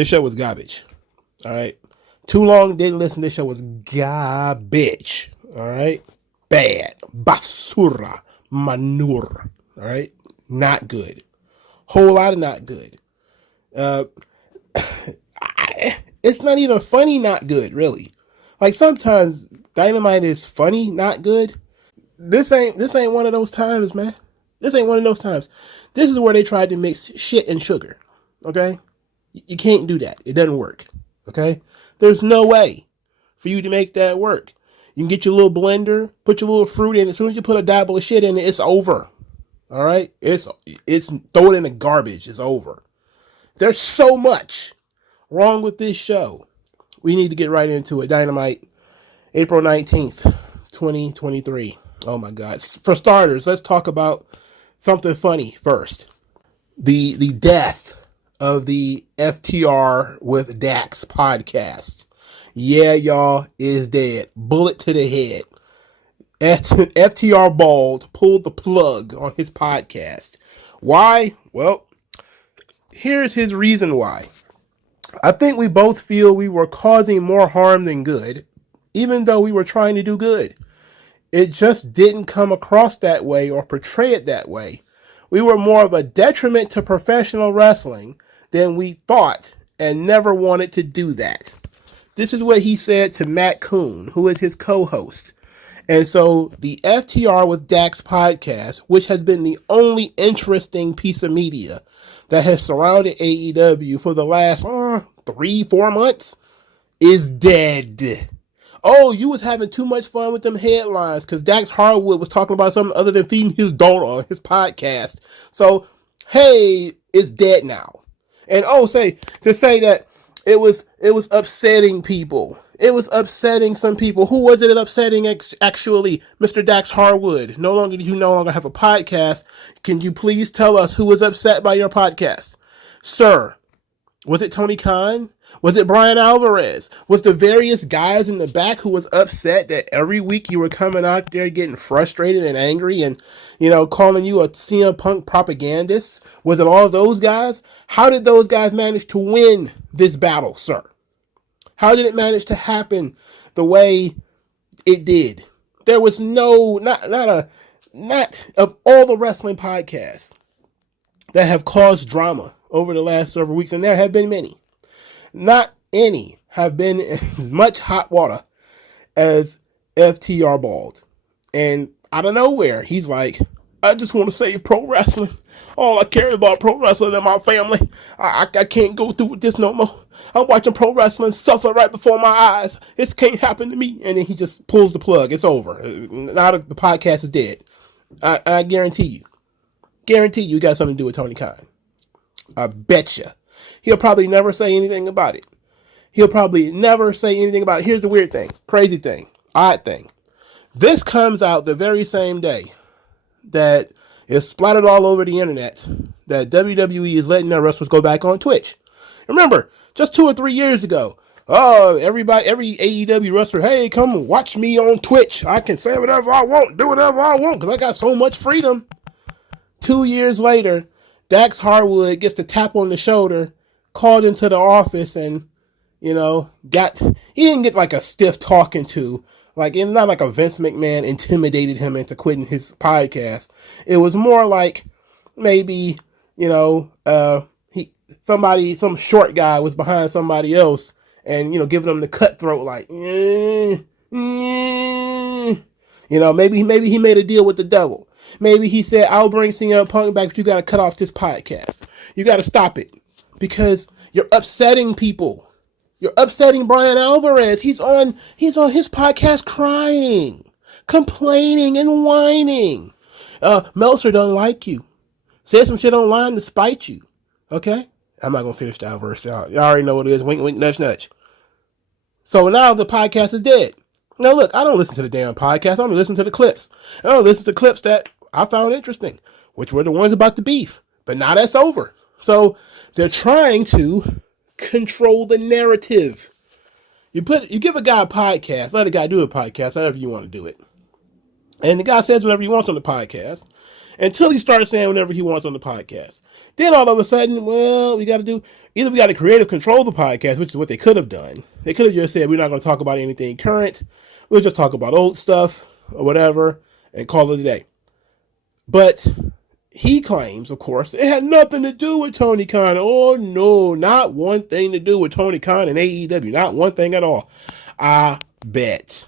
This show was garbage. All right. Too long, didn't listen. This show was garbage. All right. Bad. Basura. Manure. All right. Not good. Whole lot of not good. It's not even funny, not good, really. Like sometimes Dynamite is funny, not good. This ain't one of those times, man. This ain't one of those times. This is where they tried to mix shit and sugar. Okay? You can't do that. It doesn't work. Okay? There's no way for you to make that work. You can get your little blender, put your little fruit in. As soon as you put a dabble of shit in it, it's over. All right? It's throw it in the garbage. It's over. There's so much wrong with this show. We need to get right into it. Dynamite, April 19th, 2023. Oh my God. For starters, let's talk about something funny first. The death of the FTR with Dax podcast. Yeah, y'all, is dead. Bullet to the head. FTR Bald pulled the plug on his podcast. Why? Well, here's his reason why. I think we both feel we were causing more harm than good, even though we were trying to do good. It just didn't come across that way or portray it that way. We were more of a detriment to professional wrestling than we thought and never wanted to do that. This is what he said to Matt Coon, who is his co-host. And so the FTR with Dax podcast, which has been the only interesting piece of media that has surrounded AEW for the last 3-4 months, is dead. Oh, you was having too much fun with them headlines because Dax Harwood was talking about something other than feeding his daughter on his podcast. So, hey, it's dead now. And say that it was upsetting people. It was upsetting some people. Who was it upsetting actually? Mr. Dax Harwood. You no longer have a podcast. Can you please tell us who was upset by your podcast? Sir, was it Tony Khan? Was it Brian Alvarez? Was the various guys in the back who was upset that every week you were coming out there getting frustrated and angry and, calling you a CM Punk propagandist? Was it all those guys? How did those guys manage to win this battle, sir? How did it manage to happen the way it did? There was not of all the wrestling podcasts that have caused drama over the last several weeks, and there have been many. Not any have been as much hot water as FTR Bald. And out of nowhere, he's like, I just want to save pro wrestling. All I care about pro wrestling and my family. I can't go through with this no more. I'm watching pro wrestling suffer right before my eyes. This can't happen to me. And then he just pulls the plug. It's over. Now the podcast is dead. I guarantee you got something to do with Tony Khan. I betcha. He'll probably never say anything about it. Here's the weird thing, crazy thing, odd thing. This comes out the very same day that it's splattered all over the internet that WWE is letting their wrestlers go back on Twitch. Remember, just 2 or 3 years ago, every AEW wrestler, hey, come watch me on Twitch. I can say whatever I want, do whatever I want, because I got so much freedom. 2 years later, Dax Harwood gets the tap on the shoulder, called into the office, and, he didn't get like a stiff talking to. Like, it's not like a Vince McMahon intimidated him into quitting his podcast. It was more like maybe, some short guy was behind somebody else and, giving them the cutthroat, like, maybe he made a deal with the devil. Maybe he said, I'll bring CM Punk back, but you got to cut off this podcast. You got to stop it because you're upsetting people. You're upsetting Brian Alvarez. He's on his podcast crying, complaining, and whining. Meltzer don't like you. Said some shit online to spite you. Okay? I'm not going to finish that verse out. Y'all already know what it is. Wink, wink, nudge, nudge. So now the podcast is dead. Now look, I don't listen to the damn podcast. I only listen to the clips. I don't listen to clips that I found interesting, which were the ones about the beef. But now that's over. So they're trying to control the narrative. You give a guy a podcast, let a guy do a podcast, however you want to do it. And the guy says whatever he wants on the podcast. until he started saying whatever he wants on the podcast. Then all of a sudden, well, we got to creative control the podcast, which is what they could have done. They could have just said, we're not going to talk about anything current. We'll just talk about old stuff or whatever and call it a day. But he claims, of course, it had nothing to do with Tony Khan. Oh, no, not one thing to do with Tony Khan and AEW. Not one thing at all. I bet.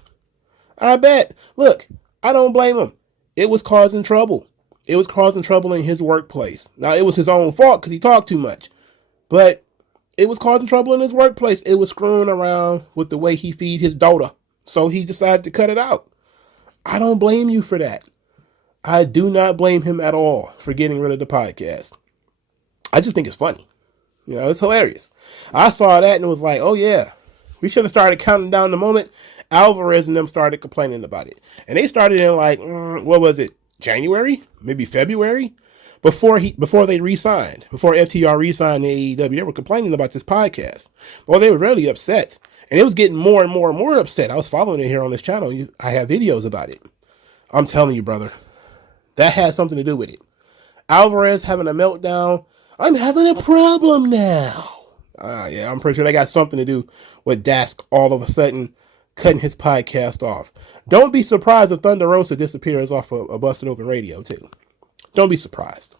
Look, I don't blame him. It was causing trouble. It was causing trouble in his workplace. Now, it was his own fault because he talked too much. But it was causing trouble in his workplace. It was screwing around with the way he feed his daughter. So he decided to cut it out. I don't blame you for that. I do not blame him at all for getting rid of the podcast. I just think it's funny. You know, it's hilarious. I saw that and it was like, oh yeah, we should have started counting down the moment Alvarez and them started complaining about it. And they started in like, what was it? January, maybe February, before they re-signed, before FTR re-signed the AEW, they were complaining about this podcast. Well, they were really upset, and it was getting more and more and more upset. I was following it here on this channel. I have videos about it. I'm telling you, brother, that has something to do with it. Alvarez having a meltdown. I'm having a problem now. Yeah, I'm pretty sure they got something to do with Dask all of a sudden cutting his podcast off. Don't be surprised if Thunder Rosa disappears off a Busted Open Radio, too. Don't be surprised.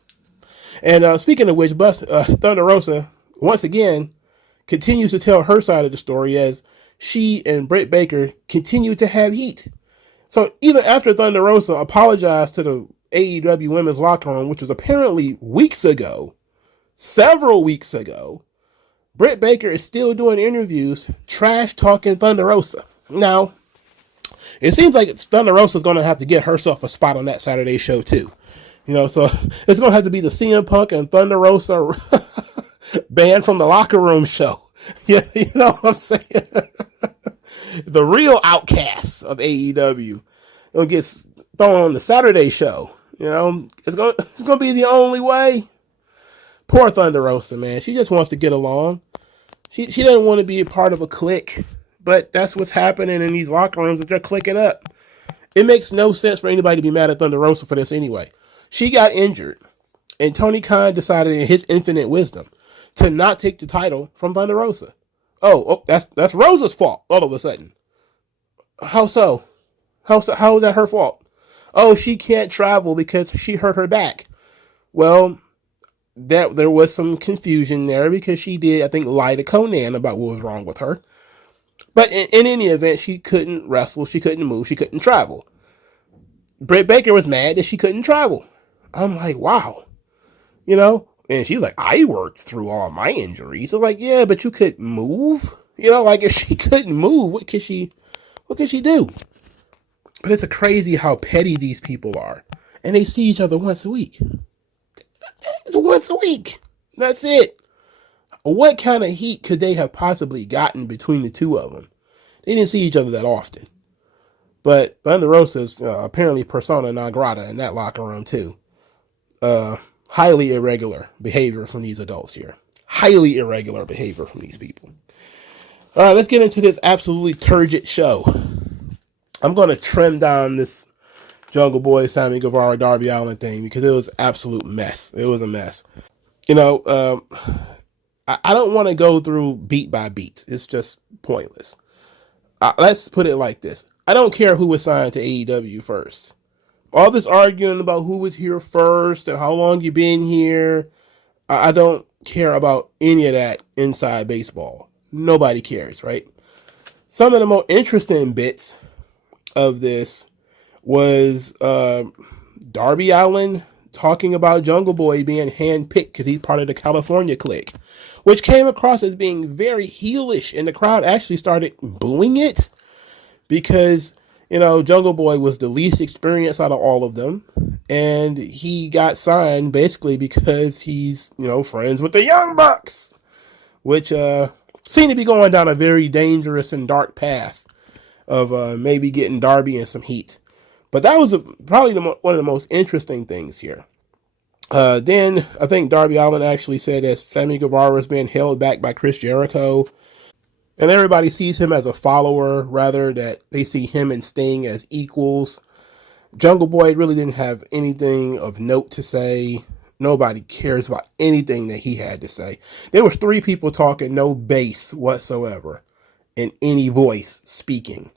And speaking of which, Thunder Rosa, once again, continues to tell her side of the story as she and Britt Baker continue to have heat. So even after Thunder Rosa apologized to the AEW women's locker room, which was apparently weeks ago, several weeks ago, Britt Baker is still doing interviews, trash talking Thunder Rosa. Now, it seems like Thunder Rosa is going to have to get herself a spot on that Saturday show too. You know, so it's going to have to be the CM Punk and Thunder Rosa banned from the locker room show. Yeah, you know what I'm saying? The real outcasts of AEW will get thrown on the Saturday show. You know, it's going to be the only way. Poor Thunder Rosa, man. She just wants to get along. She doesn't want to be a part of a clique. But that's what's happening in these locker rooms that they're clicking up. It makes no sense for anybody to be mad at Thunder Rosa for this anyway. She got injured, and Tony Khan decided in his infinite wisdom to not take the title from Thunder Rosa. Oh, that's Rosa's fault all of a sudden. How so? How is that her fault? Oh, she can't travel because she hurt her back. Well, there was some confusion there because she did, I think, lie to Conan about what was wrong with her. But in any event, she couldn't wrestle, she couldn't move, she couldn't travel. Britt Baker was mad that she couldn't travel. I'm like, wow. You know? And she's like, I worked through all my injuries. I'm like, yeah, but you couldn't move. You know, like if she couldn't move, what could she do? But it's crazy how petty these people are. And they see each other once a week. It's once a week. That's it. What kind of heat could they have possibly gotten between the two of them? They didn't see each other that often. But Thunder Rosa's apparently persona non grata in that locker room too. Highly irregular behavior from these adults here. Highly irregular behavior from these people. All right, let's get into this absolutely turgid show. I'm going to trim down this Jungle Boy, Sammy Guevara, Darby Allin thing because it was absolute mess. It was a mess. You know, I don't want to go through beat by beat. It's just pointless. Let's put it like this. I don't care who was signed to AEW first. All this arguing about who was here first and how long you been here. I don't care about any of that inside baseball. Nobody cares, right? Some of the more interesting bits of this was Darby Allin talking about Jungle Boy being handpicked because he's part of the California clique, which came across as being very heelish, and the crowd actually started booing it because, you know, Jungle Boy was the least experienced out of all of them, and he got signed basically because he's, you know, friends with the Young Bucks, which seem to be going down a very dangerous and dark path of maybe getting Darby in some heat. But that was probably one of the most interesting things here. Then I think Darby Allin actually said that Sammy Guevara is being held back by Chris Jericho. And everybody sees him as a follower, rather that they see him and Sting as equals. Jungle Boy really didn't have anything of note to say. Nobody cares about anything that he had to say. There was 3 people talking, no bass whatsoever in any voice speaking.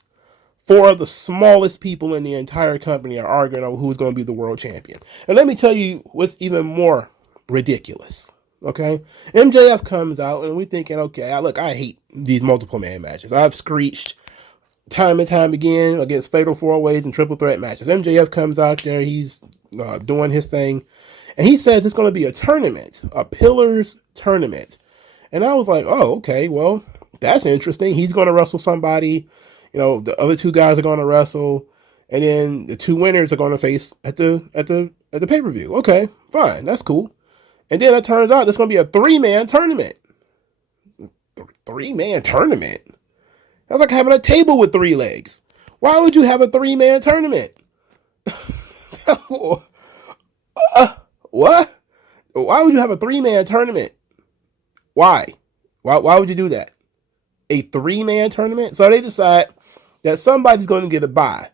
4 of the smallest people in the entire company are arguing over who's going to be the world champion. And let me tell you what's even more ridiculous. Okay? MJF comes out and we're thinking, okay, look, I hate these multiple man matches. I've screeched time and time again against fatal 4-ways and triple threat matches. MJF comes out there, he's doing his thing, and he says it's going to be a tournament, a Pillars tournament. And I was like, oh, okay, well, that's interesting. He's going to wrestle somebody. You know, the other 2 guys are going to wrestle, and then the 2 winners are going to face at the pay-per-view. Okay, fine, that's cool. And then it turns out it's going to be a 3-man tournament. 3-man tournament? That's like having a table with 3 legs. Why would you have a 3-man tournament? What? Why would you have a 3-man tournament? Why? Why would you do that? A 3-man tournament? So they decide that somebody's going to get a bye.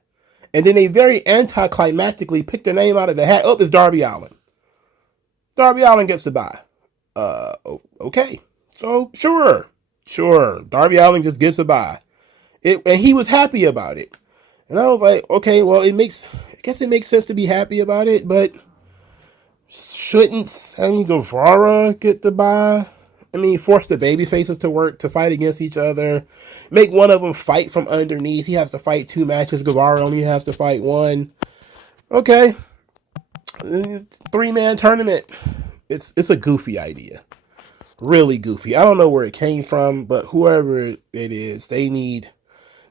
And then they very anticlimactically pick their name out of the hat. Oh, it's Darby Allin. Darby Allin gets the bye. Okay. So, sure. Darby Allin just gets a bye. And he was happy about it. And I was like, okay, well, I guess it makes sense to be happy about it, but shouldn't Sammy Guevara get the bye? I mean, force the baby faces to fight against each other. Make one of them fight from underneath. He has to fight 2 matches. Guevara only has to fight 1. Okay. 3-man tournament. It's a goofy idea. Really goofy. I don't know where it came from, but whoever it is, they need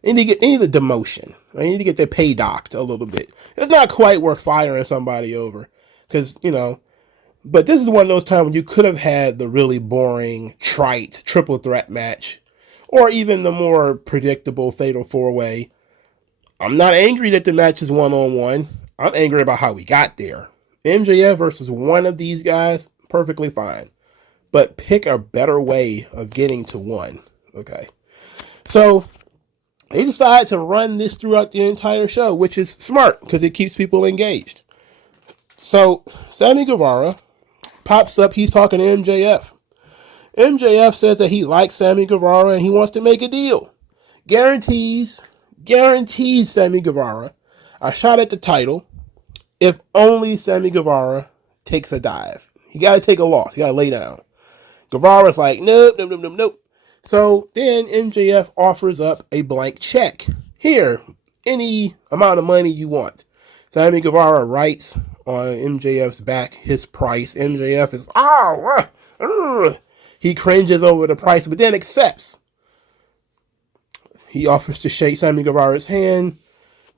a demotion. They need to get their pay docked a little bit. It's not quite worth firing somebody over. Because, but this is one of those times when you could have had the really boring, trite triple threat match, or even the more predictable fatal 4-way. I'm not angry that the match is 1-on-1. I'm angry about how we got there. MJF versus one of these guys, perfectly fine. But pick a better way of getting to 1. Okay. So they decide to run this throughout the entire show, which is smart because it keeps people engaged. So Sammy Guevara pops up. He's talking to MJF. MJF says that he likes Sammy Guevara and he wants to make a deal. Guarantees Sammy Guevara a shot at the title if only Sammy Guevara takes a dive. He got to take a loss. He got to lay down. Guevara's like, nope. So then MJF offers up a blank check. Here, any amount of money you want. Sammy Guevara writes on MJF's back his price. MJF is, he cringes over the price, but then accepts. He offers to shake Sammy Guevara's hand.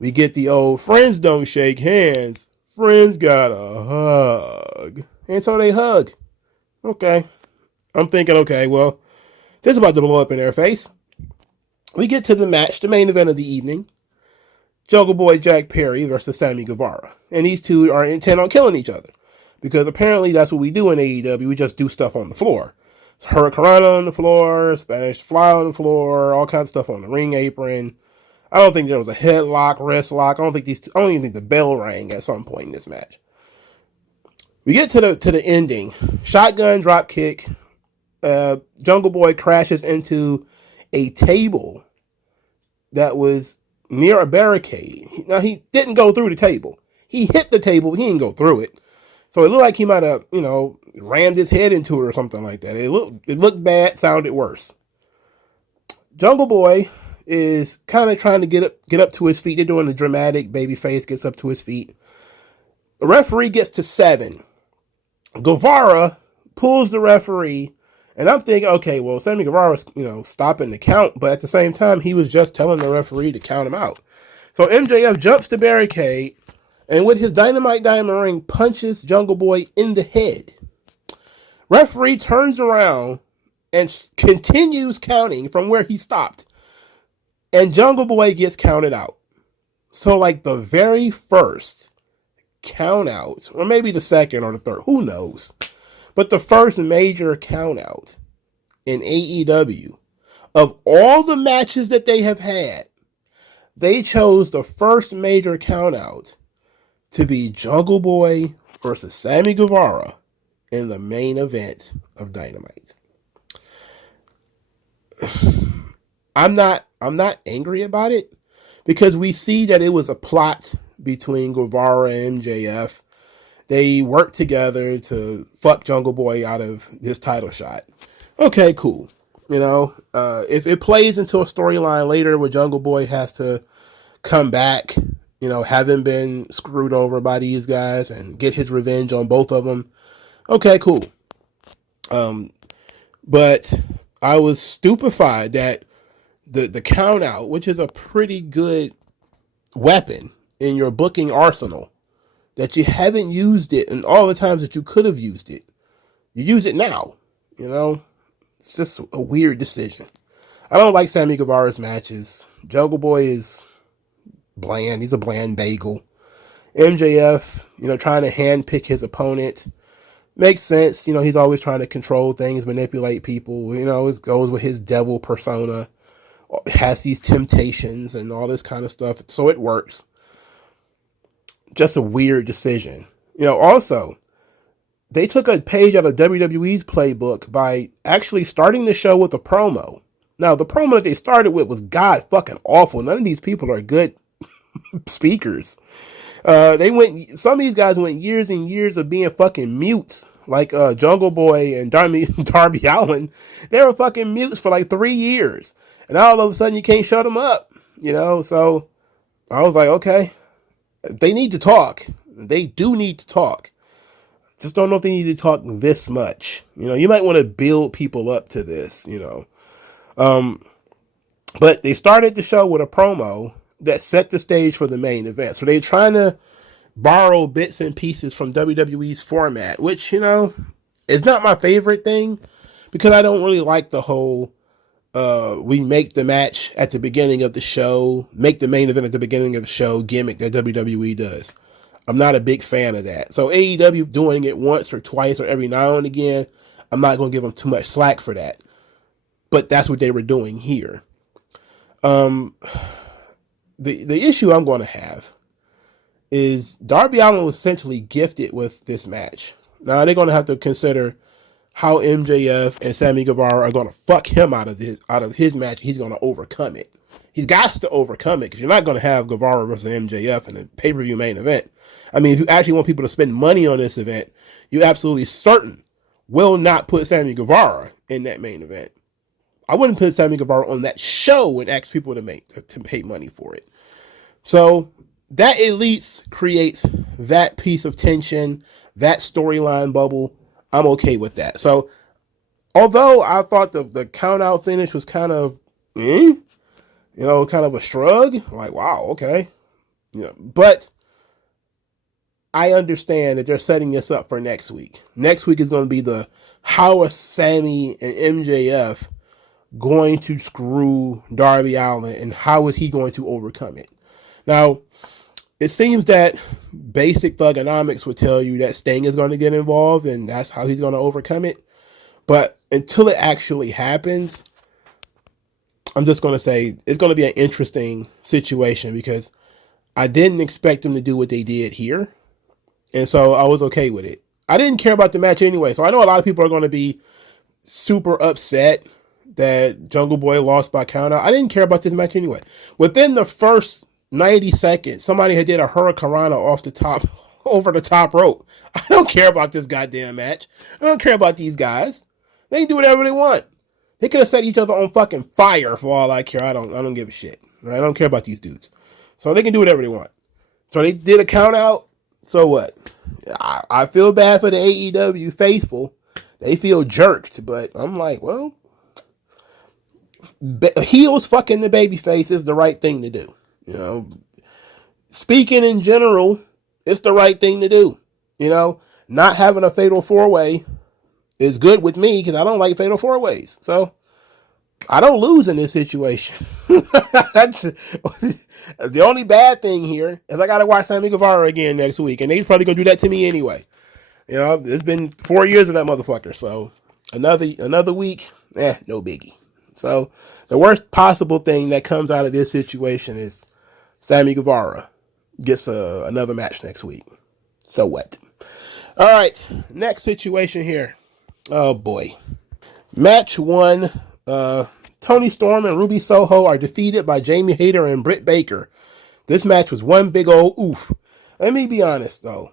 We get the old friends don't shake hands. Friends gotta hug. And so they hug. Okay. I'm thinking, okay, well, this is about to blow up in their face. We get to the match, the main event of the evening. Jungle Boy Jack Perry versus Sammy Guevara. And these two are intent on killing each other. Because apparently that's what we do in AEW. We just do stuff on the floor. Hurricanrana on the floor, Spanish Fly on the floor, all kinds of stuff on the ring apron. I don't think there was a headlock, wrist lock. I don't even think the bell rang at some point in this match. We get to the ending. Shotgun drop kick. Jungle Boy crashes into a table that was near a barricade. Now, he didn't go through the table. He hit the table, but he didn't go through it. So it looked like he might have, rammed his head into it or something like that. It looked bad, sounded worse. Jungle Boy is kind of trying to get up to his feet. They're doing the dramatic baby face, gets up to his feet. The referee gets to 7. Guevara pulls the referee, and I'm thinking, okay, well, Sammy Guevara's, stopping the count, but at the same time, he was just telling the referee to count him out. So MJF jumps the barricade, and with his Dynamite Diamond Ring, punches Jungle Boy in the head. Referee turns around and continues counting from where he stopped. And Jungle Boy gets counted out. So like the very first count out, or maybe the second or the third, who knows? But the first major count out in AEW of all the matches that they have had, they chose the first major count out to be Jungle Boy versus Sammy Guevara in the main event of Dynamite. I'm not angry about it because we see that it was a plot between Guevara and MJF. They worked together to fuck Jungle Boy out of his title shot. Okay, cool. If it plays into a storyline later where Jungle Boy has to come back, having been screwed over by these guys and get his revenge on both of them, okay, cool. But I was stupefied that the count out, which is a pretty good weapon in your booking arsenal, that you haven't used it in all the times that you could have used it. You use it now, It's just a weird decision. I don't like Sammy Guevara's matches. Jungle Boy is bland. He's a bland bagel. MJF, trying to handpick his opponent. Makes sense. He's always trying to control things, manipulate people. It goes with his devil persona. Has these temptations and all this kind of stuff. So it works. Just a weird decision. Also, they took a page out of WWE's playbook by actually starting the show with a promo. Now, the promo that they started with was god fucking awful. None of these people are good speakers. Some of these guys went years and years of being fucking mutes, like Jungle Boy and Darby Allin. They were fucking mutes for like 3 years, and all of a sudden you can't shut them up. So I was like, okay, they need to talk. They do need to talk. Just don't know if they need to talk this much. You might want to build people up to this. But they started the show with a promo that set the stage for the main event. So they're trying to borrow bits and pieces from WWE's format, which, is not my favorite thing, because I don't really like the whole, we make the match at the beginning of the show, make the main event at the beginning of the show gimmick that WWE does. I'm not a big fan of that. So AEW doing it once or twice or every now and again, I'm not going to give them too much slack for that. But that's what they were doing here. The issue I'm going to have is Darby Allin was essentially gifted with this match. Now they're going to have to consider how MJF and Sammy Guevara are going to fuck him out of his match. He's going to overcome it. He's got to overcome it, because you're not going to have Guevara versus MJF in a pay-per-view main event. I mean, if you actually want people to spend money on this event, you absolutely certain will not put Sammy Guevara in that main event. I wouldn't put Sammy Guevara on that show and ask people to pay money for it. So that at least creates that piece of tension, that storyline bubble. I'm okay with that. So although I thought the count out finish was kind of, kind of a shrug, like, wow, okay. But I understand that they're setting this up for next week. Next week is going to be how are Sammy and MJF going to screw Darby Allin, and how is he going to overcome it? Now, it seems that basic thugonomics would tell you that Sting is going to get involved, and that's how he's going to overcome it. But until it actually happens, I'm just going to say it's going to be an interesting situation, because I didn't expect them to do what they did here. And so I was okay with it. I didn't care about the match anyway. So I know a lot of people are going to be super upset that Jungle Boy lost by countout. I didn't care about this match anyway. Within the first 90 seconds, somebody had did a hurricanrana off the top, over the top rope. I don't care about this goddamn match. I don't care about these guys. They can do whatever they want. They could have set each other on fucking fire for all I care. I don't give a shit. Right? I don't care about these dudes. So they can do whatever they want. So they did a count out. So what? I feel bad for the AEW faithful. They feel jerked, but I'm like, well, heels fucking the babyface is the right thing to do. Speaking in general, it's the right thing to do. Not having a fatal 4-way is good with me, because I don't like fatal 4-ways. So I don't lose in this situation. The only bad thing here is I got to watch Sammy Guevara again next week, and they's probably going to do that to me anyway. It's been 4 years of that motherfucker, so another week, no biggie. So the worst possible thing that comes out of this situation is Sammy Guevara. gets another match next week. So what? All right, next situation here. Oh boy. Match 1. Toni Storm and Ruby Soho are defeated by Jamie Hayter and Britt Baker. This match was one big old oof. Let me be honest though.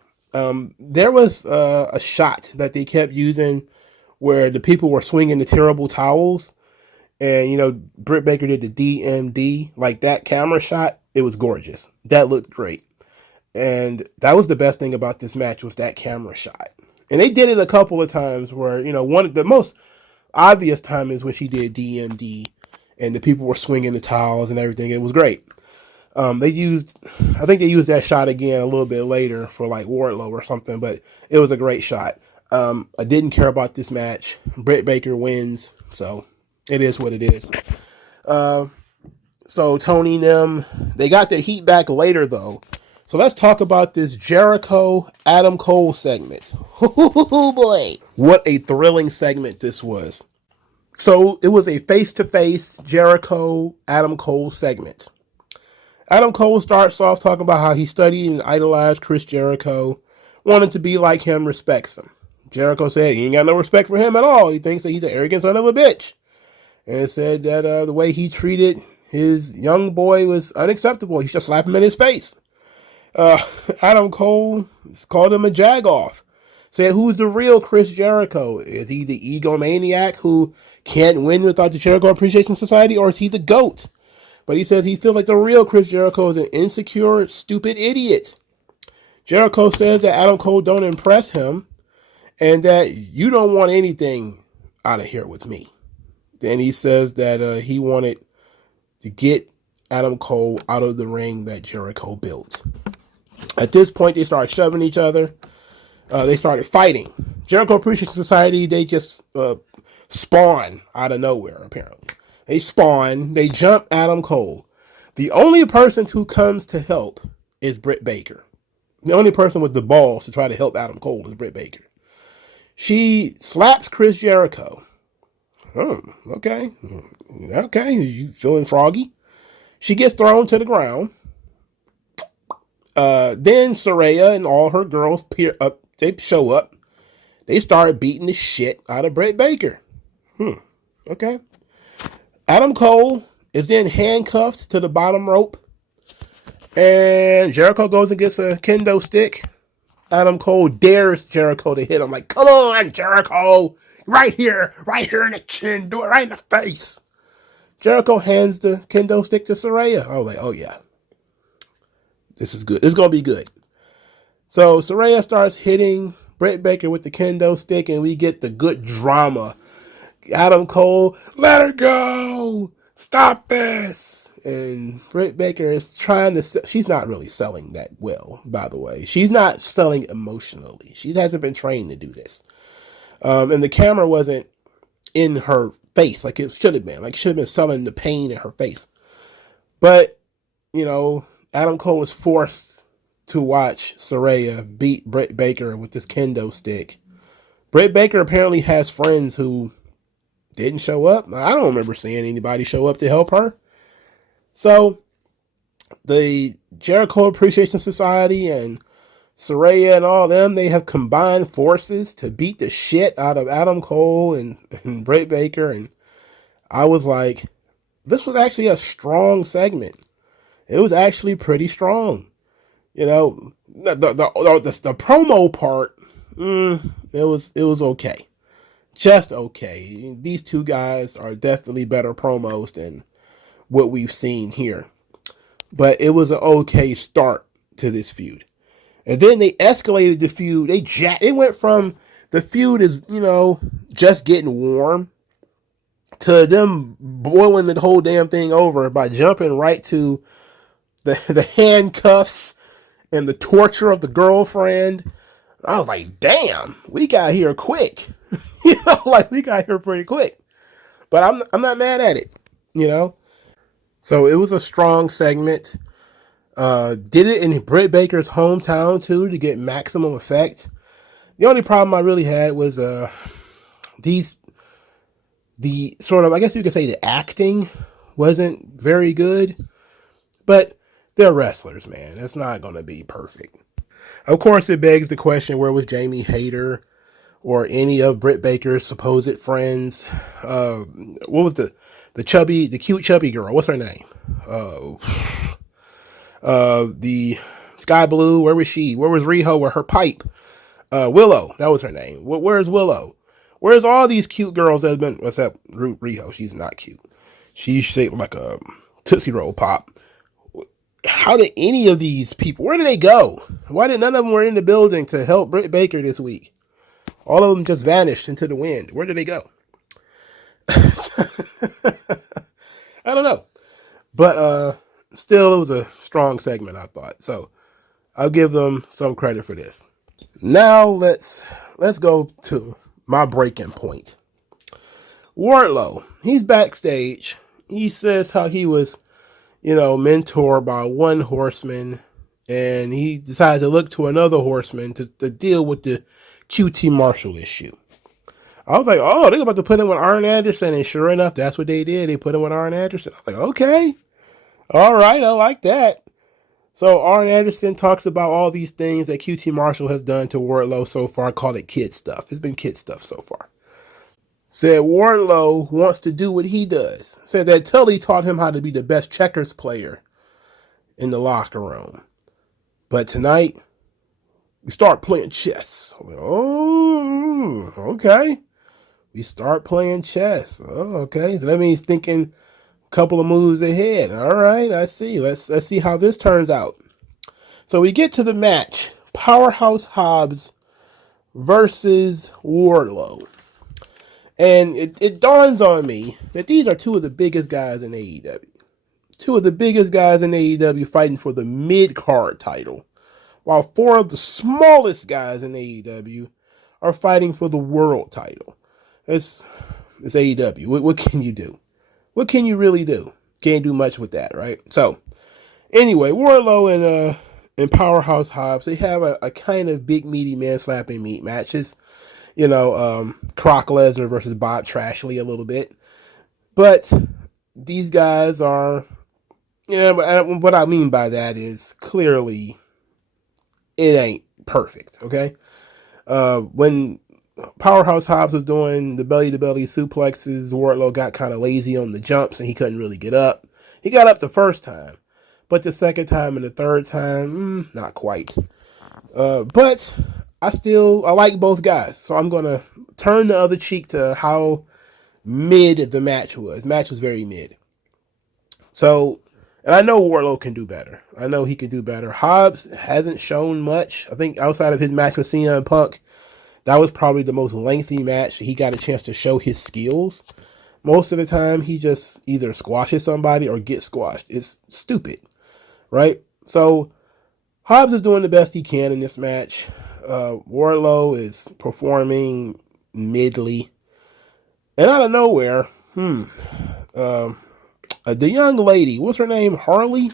There was a shot that they kept using where the people were swinging the terrible towels, and Britt Baker did the DMD, like that camera shot. It was gorgeous. That looked great, and that was the best thing about this match was that camera shot. And they did it a couple of times where one of the most obvious time is when she did DMD, and the people were swinging the towels and everything. It was great. I think they used that shot again a little bit later for like Wardlow or something, but it was a great shot. I didn't care about this match. Britt Baker wins, so it is what it is. So Tony and them, they got their heat back later though. So let's talk about this Jericho Adam Cole segment. Oh boy. What a thrilling segment this was. So it was a face-to-face Jericho Adam Cole segment. Adam Cole starts off talking about how he studied and idolized Chris Jericho, wanted to be like him, respects him. Jericho said he ain't got no respect for him at all. He thinks that he's an arrogant son of a bitch. And said that the way he treated his young boy was unacceptable. He should slap him in his face. Adam Cole called him a jagoff. Said, who's the real Chris Jericho? Is he the egomaniac who can't win without the Jericho Appreciation Society, or is he the GOAT? But he says he feels like the real Chris Jericho is an insecure, stupid idiot. Jericho says that Adam Cole don't impress him and that you don't want anything out of here with me. Then he says that he wanted to get Adam Cole out of the ring that Jericho built. At this point, they started shoving each other. They started fighting. Jericho Appreciation Society, they just spawn out of nowhere, apparently. They spawn. They jump Adam Cole. The only person who comes to help is Britt Baker. The only person with the balls to try to help Adam Cole is Britt Baker. She slaps Chris Jericho. Okay. Okay, you feeling froggy? She gets thrown to the ground. Then Saraya and all her girls they show up. They start beating the shit out of Britt Baker. Okay. Adam Cole is then handcuffed to the bottom rope. And Jericho goes and gets a kendo stick. Adam Cole dares Jericho to hit him. Like, come on, Jericho. Right here in the chin. Do it right in the face. Jericho hands the kendo stick to Saraya. I was like, oh yeah. This is good. It's going to be good. So Saraya starts hitting Britt Baker with the kendo stick, and we get the good drama. Adam Cole, let her go. Stop this. And Britt Baker is trying to... She's not really selling that well, by the way. She's not selling emotionally. She hasn't been trained to do this. And the camera wasn't in her face like it should have been. Like, it should have been selling the pain in her face. But, Adam Cole was forced to watch Saraya beat Britt Baker with this kendo stick. Britt Baker apparently has friends who didn't show up. I don't remember seeing anybody show up to help her. So the Jericho Appreciation Society and Saraya and all them, they have combined forces to beat the shit out of Adam Cole and Britt Baker. And I was like, this was actually a strong segment. It was actually pretty strong. The promo part, it was okay. Just okay. These two guys are definitely better promos than what we've seen here. But it was an okay start to this feud. And then they escalated the feud. It went from the feud is, just getting warm to them boiling the whole damn thing over by jumping right to the handcuffs and the torture of the girlfriend. I was like, damn, we got here quick. We got here pretty quick. But I'm not mad at it, So it was a strong segment. Did it in Britt Baker's hometown too to get maximum effect. The only problem I really had was the sort of, I guess you could say the acting wasn't very good. But They're wrestlers, man. It's not going to be perfect. Of course, it begs the question, where was Jamie Hayter or any of Britt Baker's supposed friends? What was the cute chubby girl? What's her name? The Sky Blue. Where was she? Where was Riho with her pipe? Willow. That was her name. Where's Willow? Where's all these cute girls that have been, except Riho? She's not cute. She's shaped like a Tootsie Roll Pop. How did any of these people, where did they go? Why did none of them were in the building to help Britt Baker this week? All of them just vanished into the wind. Where did they go? I don't know. But still, it was a strong segment, I thought. So I'll give them some credit for this. Now let's go to my breaking point. Wardlow, he's backstage. He says how he was, mentored by one horseman, and he decides to look to another horseman to deal with the QT Marshall issue. I was like, oh, they're about to put him with Arn Anderson, and sure enough, that's what they did. They put him with Arn Anderson. I was like, okay, all right, I like that. So Arn Anderson talks about all these things that QT Marshall has done to Wardlow so far, called it kid stuff. It's been kid stuff so far. Said Wardlow wants to do what he does. Said that Tully taught him how to be the best checkers player in the locker room. But tonight, we start playing chess. I'm like, oh, okay. We start playing chess. Oh, okay. So that means thinking a couple of moves ahead. All right, I see. Let's see how this turns out. So we get to the match. Powerhouse Hobbs versus Wardlow. And it dawns on me that these are two of the biggest guys in AEW. Two of the biggest guys in AEW fighting for the mid-card title, while four of the smallest guys in AEW are fighting for the world title. It's AEW. What can you do? What can you really do? Can't do much with that, right? So, anyway, Wardlow and Powerhouse Hobbs, they have a kind of big, meaty, man-slapping meat matches. Croc Lesnar versus Bob Trashley a little bit. But these guys are, what I mean by that is clearly it ain't perfect, okay? When Powerhouse Hobbs was doing the belly-to-belly suplexes, Wardlow got kind of lazy on the jumps and he couldn't really get up. He got up the first time, but the second time and the third time, not quite. But I like both guys, so I'm going to turn the other cheek to how mid the match was. The match was very mid. So, and I know Wardlow can do better. I know he can do better. Hobbs hasn't shown much. I think outside of his match with CM Punk, that was probably the most lengthy match. He got a chance to show his skills. Most of the time, he just either squashes somebody or gets squashed. It's stupid, right? So, Hobbs is doing the best he can in this match. Wardlow is performing midly. And out of nowhere, the young lady, what's her name? Harley?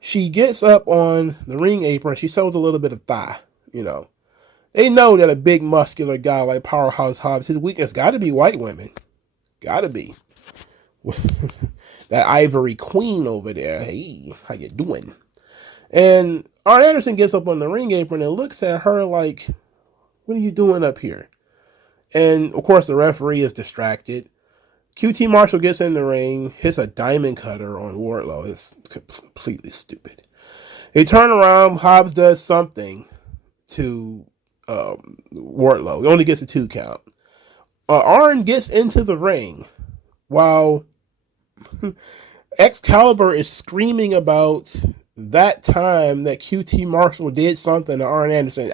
She gets up on the ring apron. She shows a little bit of thigh, They know that a big muscular guy like Powerhouse Hobbs, his weakness got to be white women. Got to be. That Ivory Queen over there. Hey, how you doing? And Arn Anderson gets up on the ring apron and looks at her like, what are you doing up here? And, of course, the referee is distracted. QT Marshall gets in the ring, hits a diamond cutter on Wardlow. It's completely stupid. They turn around. Hobbs does something to Wardlow. He only gets a 2 count. Arn gets into the ring while Excalibur is screaming about that time that QT Marshall did something to Arn Anderson.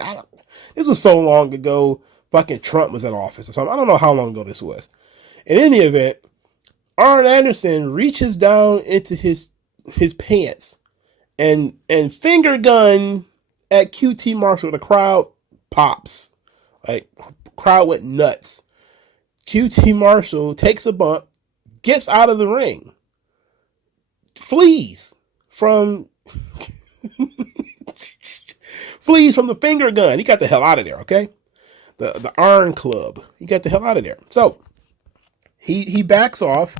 This was so long ago. Fucking Trump was in office or something. I don't know how long ago this was. In any event, Arn Anderson reaches down into his pants and finger gun at QT Marshall. The crowd pops. Like, crowd went nuts. QT Marshall takes a bump, gets out of the ring, flees from the finger gun. He got the hell out of there, okay? The Iron Club. He got the hell out of there. So he backs off,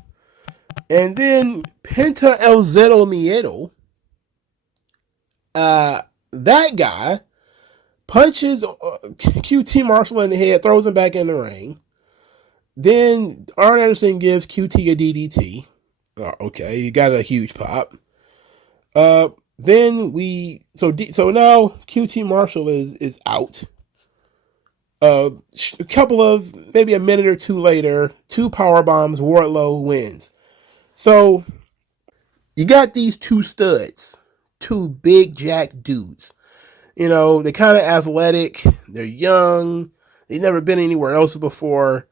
and then Penta El Zero Miedo That guy punches QT Marshall in the head, throws him back in the ring. Then Arn Anderson gives QT a DDT. Oh, okay, he got a huge pop. Then so now QT Marshall is out. A couple of maybe a minute or two later, 2 power bombs. Wardlow wins. So you got these 2 studs, 2 big jack dudes. They're kind of athletic. They're young. They've never been anywhere else before.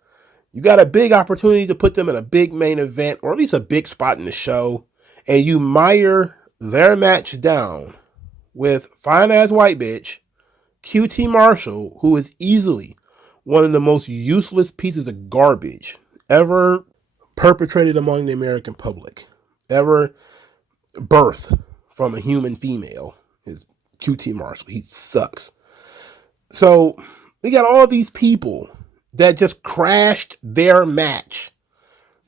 You got a big opportunity to put them in a big main event, or at least a big spot in the show, and you mire their match down with fine-ass white bitch, QT Marshall, who is easily one of the most useless pieces of garbage ever perpetrated among the American public, ever birthed from a human female, is QT Marshall. He sucks. So we got all these people that just crashed their match.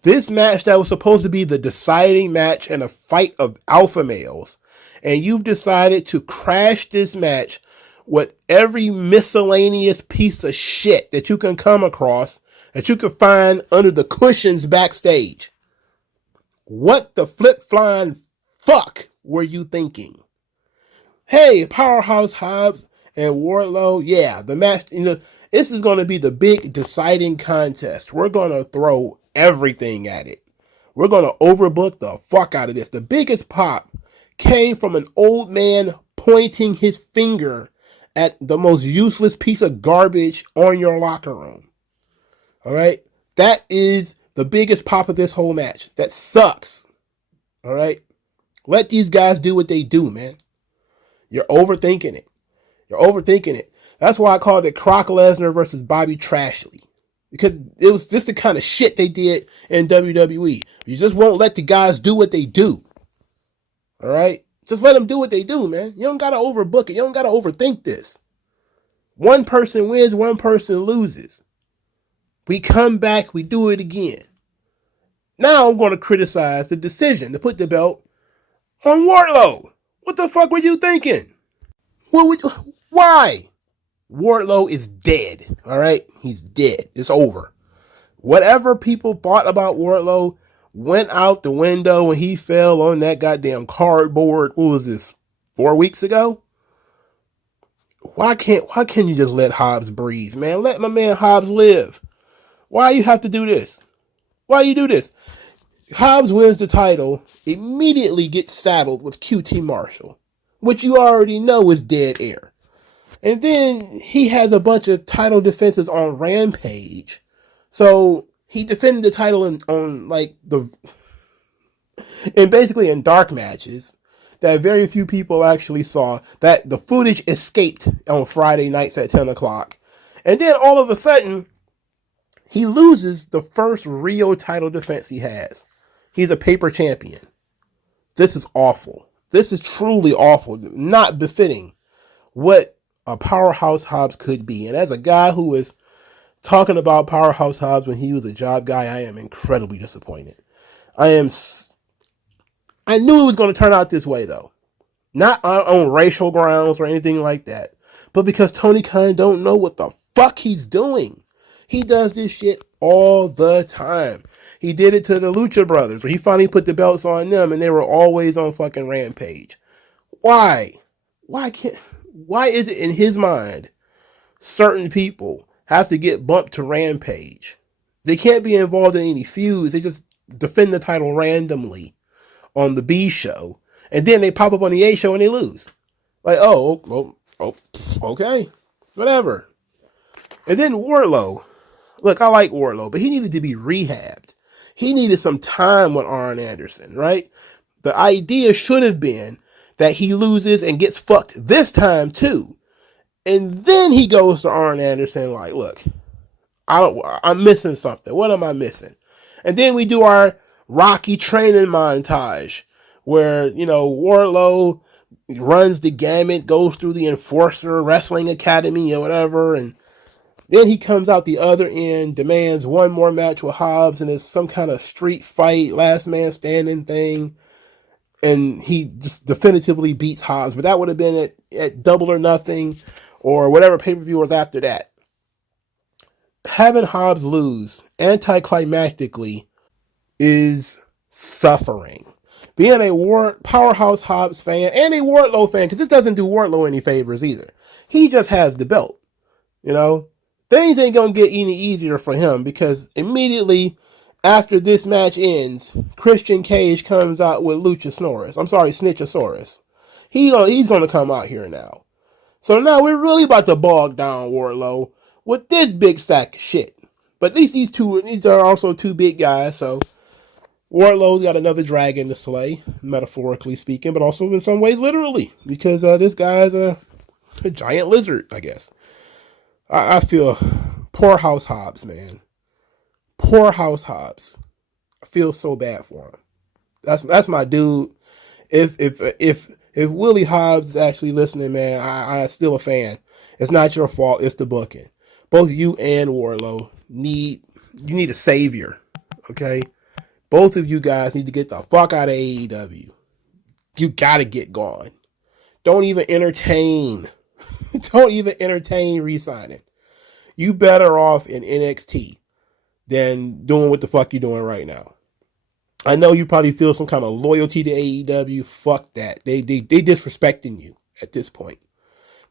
This match that was supposed to be the deciding match in a fight of alpha males, and you've decided to crash this match with every miscellaneous piece of shit that you can come across, that you can find under the cushions backstage. What the flip-flying fuck were you thinking? Hey, Powerhouse, Hobbs, and Wardlow, yeah, the match, this is going to be the big deciding contest. We're going to throw everything at it. We're going to overbook the fuck out of this. The biggest pop came from an old man pointing his finger at the most useless piece of garbage on your locker room. All right? That is the biggest pop of this whole match. That sucks. All right? Let these guys do what they do, man. You're overthinking it. You're overthinking it. That's why I called it Brock Lesnar versus Bobby Trashley. Because it was just the kind of shit they did in WWE. You just won't let the guys do what they do. All right? Just let them do what they do, man. You don't got to overbook it. You don't got to overthink this. One person wins, one person loses. We come back, we do it again. Now I'm going to criticize the decision to put the belt on Wardlow. What the fuck were you thinking? Why? Wardlow is dead. All right? He's dead. It's over. Whatever people thought about Wardlow went out the window when he fell on that goddamn cardboard. What was this? 4 weeks ago? Why can't you just let Hobbs breathe, man? Let my man Hobbs live. Why you have to do this? Why you do this? Hobbs wins the title, immediately gets saddled with QT Marshall, which you already know is dead air. And then he has a bunch of title defenses on Rampage. So he defended the title basically in dark matches that very few people actually saw, that the footage escaped on Friday nights at 10 o'clock. And then all of a sudden, he loses the first real title defense he has. He's a paper champion. This is awful. This is truly awful. Not befitting what a Powerhouse Hobbs could be. And as a guy who was talking about Powerhouse Hobbs when he was a job guy, I am incredibly disappointed. I knew it was going to turn out this way, though. Not on racial grounds or anything like that, but because Tony Khan don't know what the fuck he's doing. He does this shit all the time. He did it to the Lucha Brothers, where he finally put the belts on them, and they were always on fucking Rampage. Why? Why is it in his mind certain people have to get bumped to Rampage? They can't be involved in any feuds. They just defend the title randomly on the B show, and then they pop up on the A show and they lose. Like, oh, okay, whatever. And then Wardlow. Look, I like Wardlow, but he needed to be rehabbed. He needed some time with Arn Anderson, right? The idea should have been that he loses and gets fucked this time too. And then he goes to Arn Anderson like, look, I'm missing something. What am I missing? And then we do our Rocky training montage where, Wardlow runs the gamut, goes through the Enforcer Wrestling Academy or whatever, and then he comes out the other end, demands one more match with Hobbs, and it's some kind of street fight, last man standing thing. and he just definitively beats Hobbs, but that would have been at Double or Nothing or whatever pay-per-view was after that. Having Hobbs lose anticlimactically is suffering. Being a Powerhouse Hobbs fan and a Wardlow fan, because this doesn't do Wardlow any favors either. He just has the belt. You know, things ain't going to get any easier for him because immediately after this match ends, Christian Cage comes out with Snitchosaurus. He's going to come out here now. So now we're really about to bog down Wardlow with this big sack of shit. But at least these are also two big guys, so Wardlow's got another dragon to slay, metaphorically speaking, but also in some ways literally, because this guy's a giant lizard, I guess. I feel Powerhouse Hobbs, man. Powerhouse Hobbs. I feel so bad for him. That's my dude. If Willie Hobbs is actually listening, man, I'm still a fan. It's not your fault. It's the booking. Both you and Wardlow need a savior. Okay, both of you guys need to get the fuck out of AEW. You gotta get gone. Don't even entertain. Don't even entertain re-signing. You better off in NXT than doing what the fuck you're doing right now. I know you probably feel some kind of loyalty to AEW. Fuck that. They disrespecting you at this point.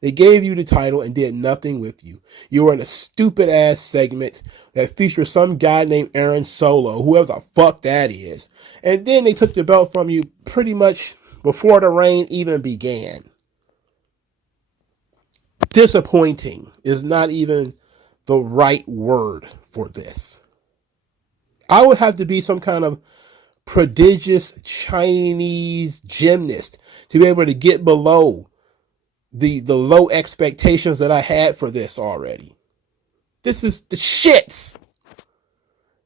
They gave you the title and did nothing with you. You were in a stupid ass segment that features some guy named Aaron Solo, whoever the fuck that is. And then they took the belt from you pretty much before the reign even began. Disappointing is not even the right word for this. I would have to be some kind of prodigious Chinese gymnast to be able to get below the low expectations that I had for this already. This is the shits.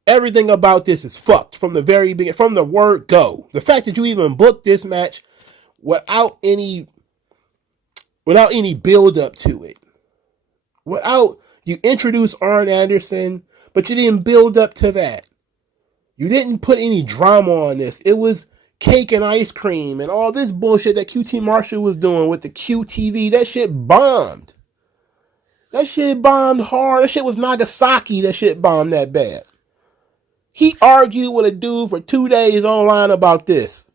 Everything about this is fucked from the very beginning, from the word go. The fact that you even booked this match without any build up to it. You introduced Arn Anderson, but you didn't build up to that. You didn't put any drama on this. It was cake and ice cream and all this bullshit that QT Marshall was doing with the QTV. That shit bombed. That shit bombed hard. That shit was Nagasaki. That shit bombed that bad. He argued with a dude for 2 days online about this.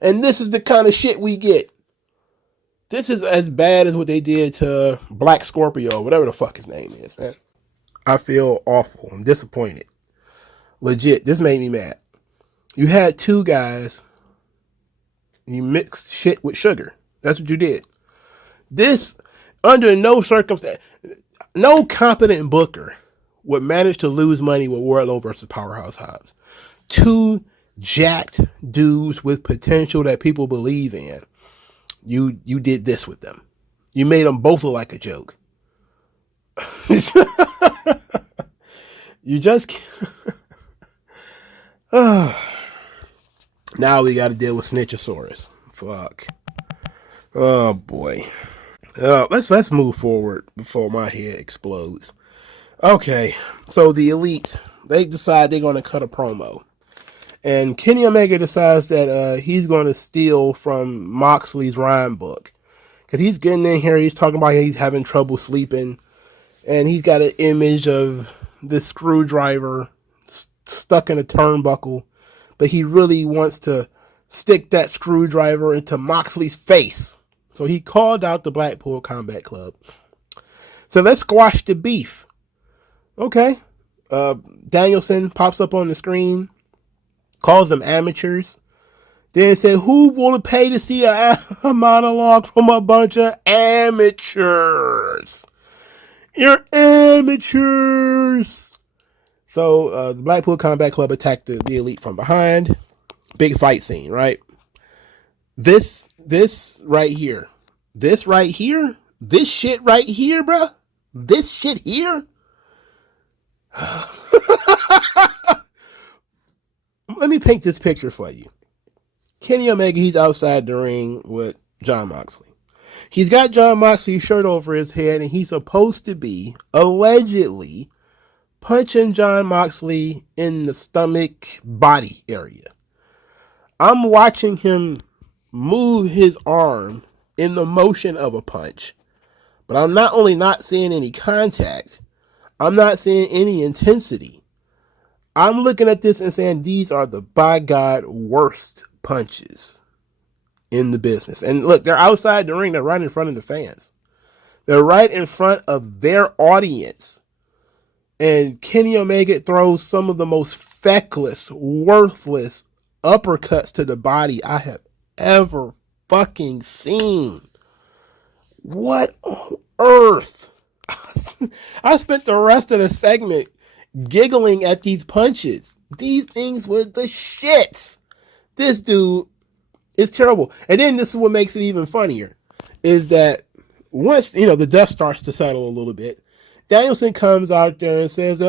And this is the kind of shit we get. This is as bad as what they did to Black Scorpio, whatever the fuck his name is, man. I feel awful. I'm disappointed. Legit, this made me mad. You had two guys, you mixed shit with sugar. That's what you did. This, under no circumstance, no competent booker would manage to lose money with Wardlow versus Powerhouse Hobbs. Two jacked dudes with potential that people believe in. You did this with them. You made them both look like a joke. You just now we got to deal with Snitchosaurus. Fuck. Oh boy. Let's move forward before my head explodes. Okay, so the Elite, they decide they're going to cut a promo. And Kenny Omega decides that he's going to steal from Moxley's rhyme book. Because he's getting in here, he's talking about he's having trouble sleeping. And he's got an image of this screwdriver stuck in a turnbuckle. But he really wants to stick that screwdriver into Moxley's face. So he called out the Blackpool Combat Club. So let's squash the beef. Okay. Danielson pops up on the screen. Calls them amateurs. Then said, who will pay to see a monologue from a bunch of amateurs? You're amateurs. So the Blackpool Combat Club attacked the Elite from behind. Big fight scene, right? This right here. This right here. This shit right here, bruh. This shit here. Let me paint this picture for you. Kenny Omega, he's outside the ring with Jon Moxley. He's got Jon Moxley's shirt over his head, and he's supposed to be, allegedly, punching Jon Moxley in the stomach body area. I'm watching him move his arm in the motion of a punch, but I'm not only not seeing any contact, I'm not seeing any intensity. I'm looking at this and saying these are the, by God, worst punches in the business. And look, they're outside the ring. They're right in front of the fans. They're right in front of their audience. And Kenny Omega throws some of the most feckless, worthless uppercuts to the body I have ever fucking seen. What on earth? I spent the rest of the segment giggling at these punches. These things were the shits. This dude is terrible. And then this is what makes it even funnier, is that once, the dust starts to settle a little bit, Danielson comes out there and says,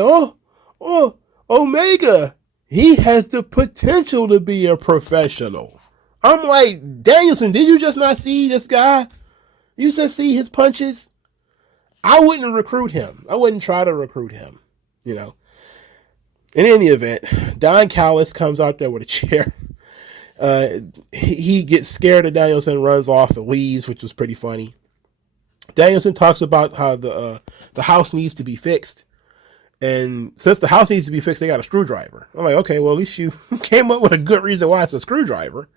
Omega, he has the potential to be a professional. I'm like, Danielson, did you just not see this guy? You just see his punches? I wouldn't recruit him. I wouldn't try to recruit him, In any event, Don Callis comes out there with a chair. He gets scared of Danielson, runs off and leaves, which was pretty funny. Danielson talks about how the house needs to be fixed. And since the house needs to be fixed, they got a screwdriver. I'm like, okay, well, at least you came up with a good reason why it's a screwdriver.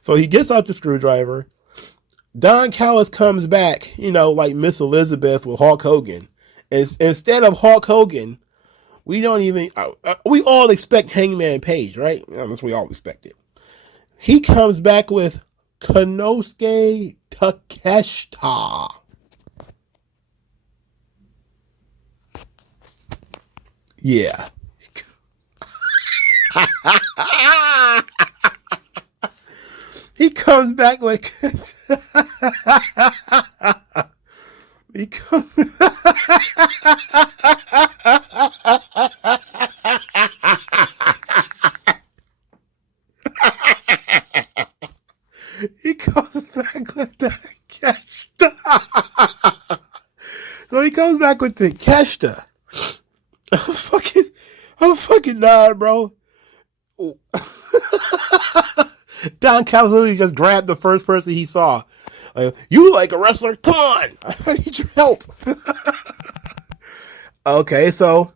So he gets out the screwdriver. Don Callis comes back, like Miss Elizabeth with Hulk Hogan. And instead of Hulk Hogan, we all expect Hangman Page, right? That's what we all expected. He comes back with Konosuke Takeshita. Yeah. He comes back like he comes back with the Keshta. So he comes back with the Keshta. I'm fucking dying, bro. Don Callis literally just grabbed the first person he saw. Like, you like a wrestler? Come on, I need your help. Okay, so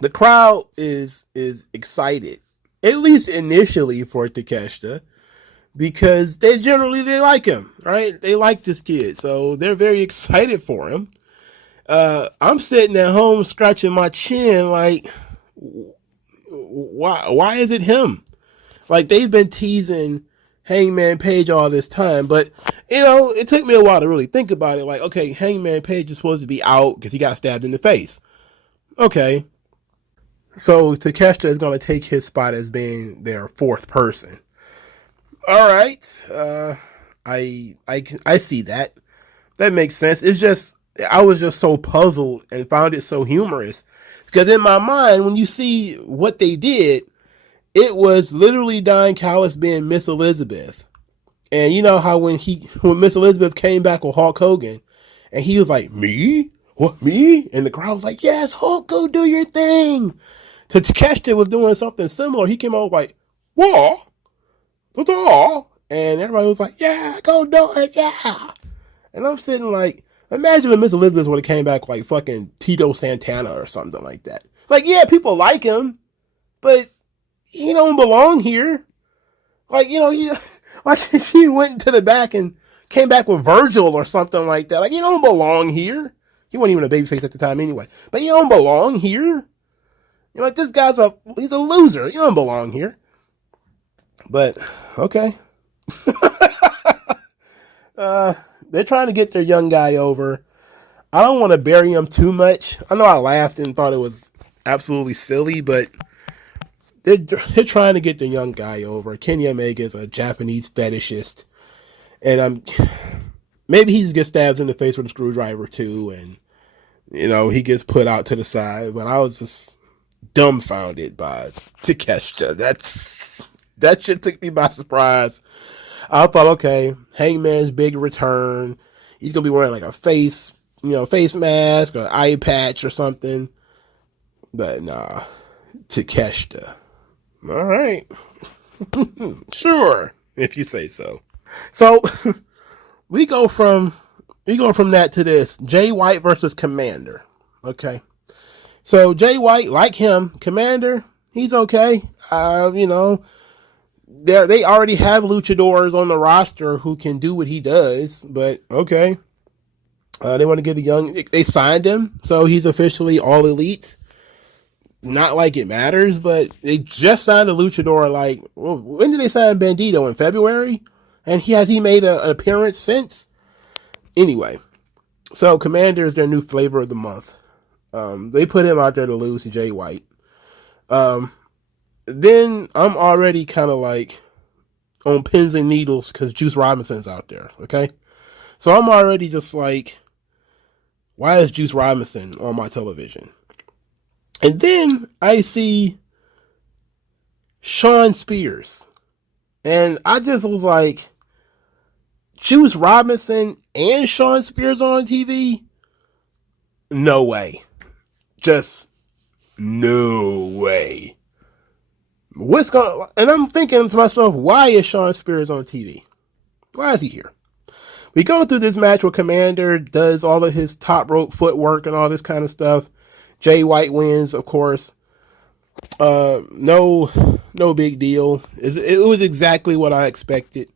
the crowd is excited, at least initially, for Takeshita, because they like him, right? They like this kid, so they're very excited for him. I'm sitting at home scratching my chin, like, why is it him? Like, they've been teasing Hangman Page all this time, but, it took me a while to really think about it. Like, okay, Hangman Page is supposed to be out because he got stabbed in the face. Okay. So Takeshita is going to take his spot as being their fourth person. All right. I see that. That makes sense. It's just, I was just so puzzled and found it so humorous, because in my mind, when you see what they did, it was literally Don Callis being Miss Elizabeth. And you know how when Miss Elizabeth came back with Hulk Hogan, and he was like, me? What, me? And the crowd was like, yes, Hulk, go do your thing. So Takeshita was doing something similar. He came out like, what? That's all. And everybody was like, yeah, go do it, yeah. And I'm sitting like, imagine if Miss Elizabeth would have came back like fucking Tito Santana or something like that. Like, yeah, people like him, but he don't belong here. Like, like she went to the back and came back with Virgil or something like that. Like, you don't belong here. He wasn't even a babyface at the time anyway. But you don't belong here. You're like, this guy's he's a loser. You don't belong here. But, okay. They're trying to get their young guy over. I don't want to bury him too much. I know I laughed and thought it was absolutely silly, but they're trying to get the young guy over. Kenny Omega is a Japanese fetishist, and maybe he just gets stabbed in the face with a screwdriver too, and he gets put out to the side. But I was just dumbfounded by Takeshita. That shit took me by surprise. I thought, okay, Hangman's big return. He's gonna be wearing like a face mask or an eye patch or something. But nah, Takeshita. All right. Sure, if you say so. So we go from that to this. Jay White versus Komander. Okay. So Jay White, like him, Komander, he's okay. They already have luchadors on the roster who can do what he does, but okay. They want to get they signed him, so he's officially all elite. Not like it matters, but they just signed a luchador. Like, when did they sign Bandito? In February? And has he made an appearance since? Anyway, so Komander is their new flavor of the month. They put him out there to lose to Jay White. Then I'm already kind of like on pins and needles because Juice Robinson's out there, okay? So I'm already just like, why is Juice Robinson on my television? And then I see Shawn Spears. And I just was like, Juice Robinson and Shawn Spears on TV? No way. Just no way. And I'm thinking to myself, why is Shawn Spears on TV? Why is he here? We go through this match where Komander does all of his top rope footwork and all this kind of stuff. Jay White wins, of course. No big deal. It was exactly what I expected.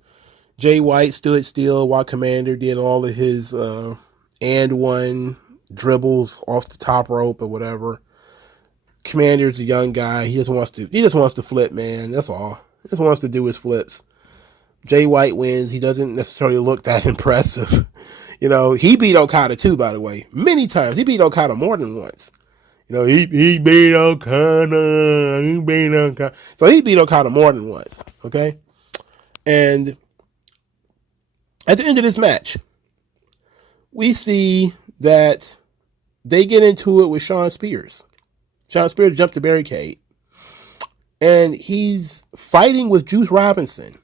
Jay White stood still while Komander did all of his and one dribbles off the top rope or whatever. Commander's a young guy. He just wants to flip, man. That's all. He just wants to do his flips. Jay White wins. He doesn't necessarily look that impressive. He beat Okada too, by the way. Many times. He beat Okada more than once. He beat Okada. So he beat Okada more than once. Okay? And at the end of this match, we see that they get into it with Shawn Spears. Shawn Spears jumps the barricade. And he's fighting with Juice Robinson.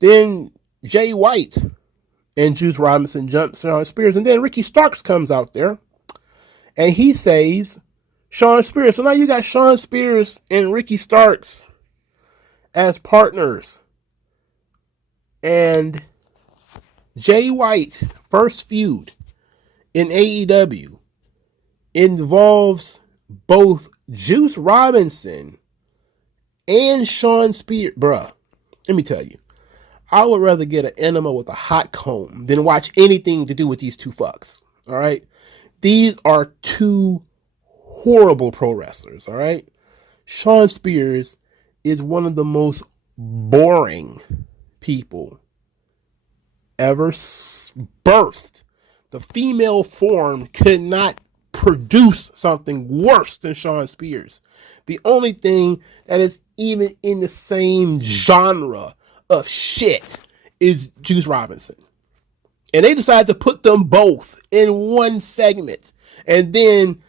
Then Jay White and Juice Robinson jump Shawn Spears. And then Ricky Starks comes out there. And he saves Shawn Spears. So now you got Shawn Spears and Ricky Starks as partners. And Jay White, first feud in AEW, involves both Juice Robinson and Shawn Spears. Bruh, let me tell you, I would rather get an enema with a hot comb than watch anything to do with these two fucks. All right? These are two horrible pro wrestlers. All right? Shawn Spears is one of the most boring people ever birthed. The female form could not produce something worse than Shawn Spears. The only thing that is even in the same genre of shit is Juice Robinson. And they decided to put them both in one segment and then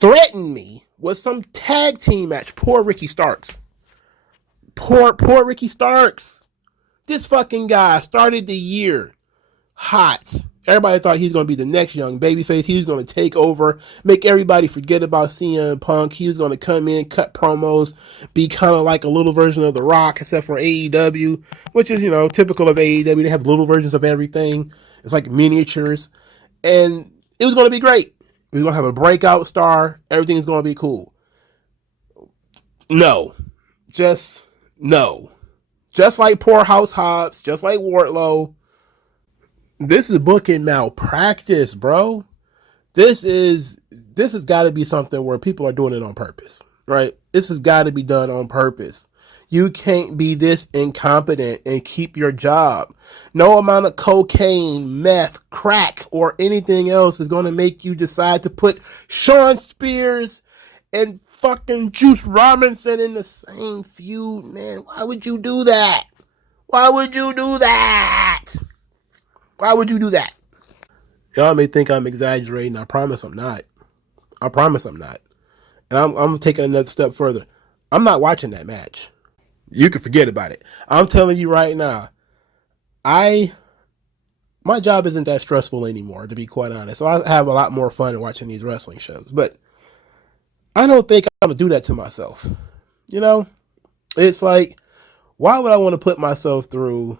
threaten me with some tag team match. Poor Ricky Starks. Poor Ricky Starks. This fucking guy started the year hot. Everybody thought he's going to be the next young babyface. He was going to take over, make everybody forget about CM Punk. He was going to come in, cut promos, be kind of like a little version of The Rock, except for AEW, which is, typical of AEW. They have little versions of everything. It's like miniatures. And it was going to be great. We were going to have a breakout star. Everything's going to be cool. No. Just no. Just like Powerhouse Hobbs, just like Wardlow. This is booking malpractice, bro. This has got to be something where people are doing it on purpose, right? This has got to be done on purpose. You can't be this incompetent and keep your job. No amount of cocaine, meth, crack, or anything else is going to make you decide to put Shawn Spears and fucking Juice Robinson in the same feud, man. Why would you do that? Why would you do that? Why would you do that? Y'all may think I'm exaggerating. I promise I'm not. And I'm taking another step further. I'm not watching that match. You can forget about it. I'm telling you right now, my job isn't that stressful anymore, to be quite honest. So I have a lot more fun watching these wrestling shows. But I don't think I'm going to do that to myself. It's like, Why would I want to put myself through,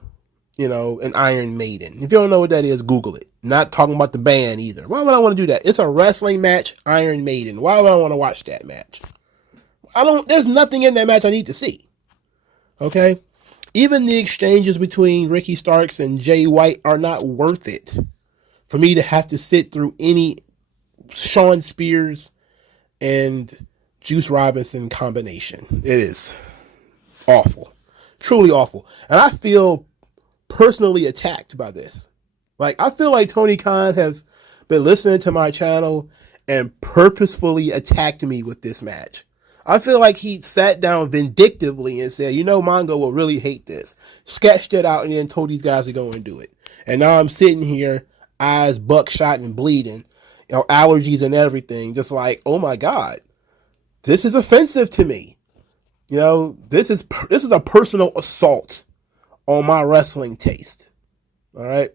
an Iron Maiden? If you don't know what that is, Google it. Not talking about the band either. Why would I want to do that? It's a wrestling match, Iron Maiden. Why would I want to watch that match? There's nothing in that match I need to see. Okay? Even the exchanges between Ricky Starks and Jay White are not worth it for me to have to sit through any Shawn Spears and Juice Robinson combination. It is awful. Truly awful. And I feel personally attacked by this. I feel like Tony Khan has been listening to my channel and purposefully attacked me with this match. I feel like he sat down vindictively and said, Mongo will really hate this. Sketched it out and then told these guys to go and do it. And now I'm sitting here, eyes buckshot and bleeding, allergies and everything, just like, oh my God, this is offensive to me. This is a personal assault on my wrestling taste. All right.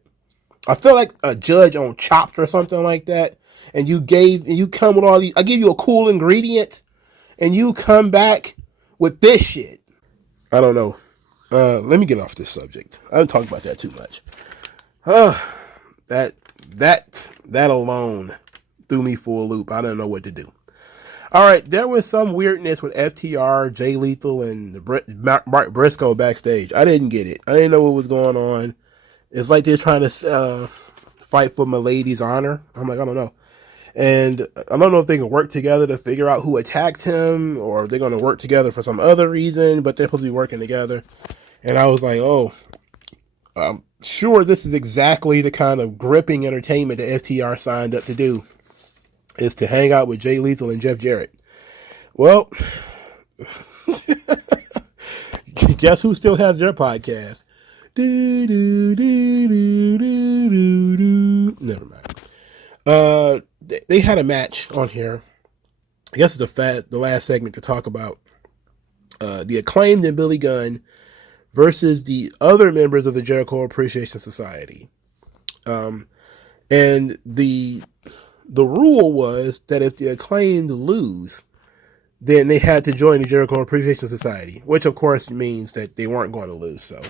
I feel like a judge on Chopped or something like that. And you come with all these, I give you a cool ingredient and you come back with this shit. I don't know. Let me get off this subject. I haven't talked about that too much. That alone threw me for a loop. I don't know what to do. All right, there was some weirdness with FTR, Jay Lethal, and Mark Briscoe backstage. I didn't get it. I didn't know what was going on. It's like they're trying to fight for Milady's honor. I'm like, I don't know. And I don't know if they can work together to figure out who attacked him, or if they're going to work together for some other reason, but they're supposed to be working together. And I was like, oh, I'm sure this is exactly the kind of gripping entertainment that FTR signed up to do, is to hang out with Jay Lethal and Jeff Jarrett. Well, guess who still has their podcast? Never mind. They had a match on here. I guess it's the last segment to talk about the Acclaimed and Billy Gunn versus the other members of the Jericho Appreciation Society. And the rule was that if the Acclaimed lose, then they had to join the Jericho Appreciation Society, which of course means that they weren't going to lose. So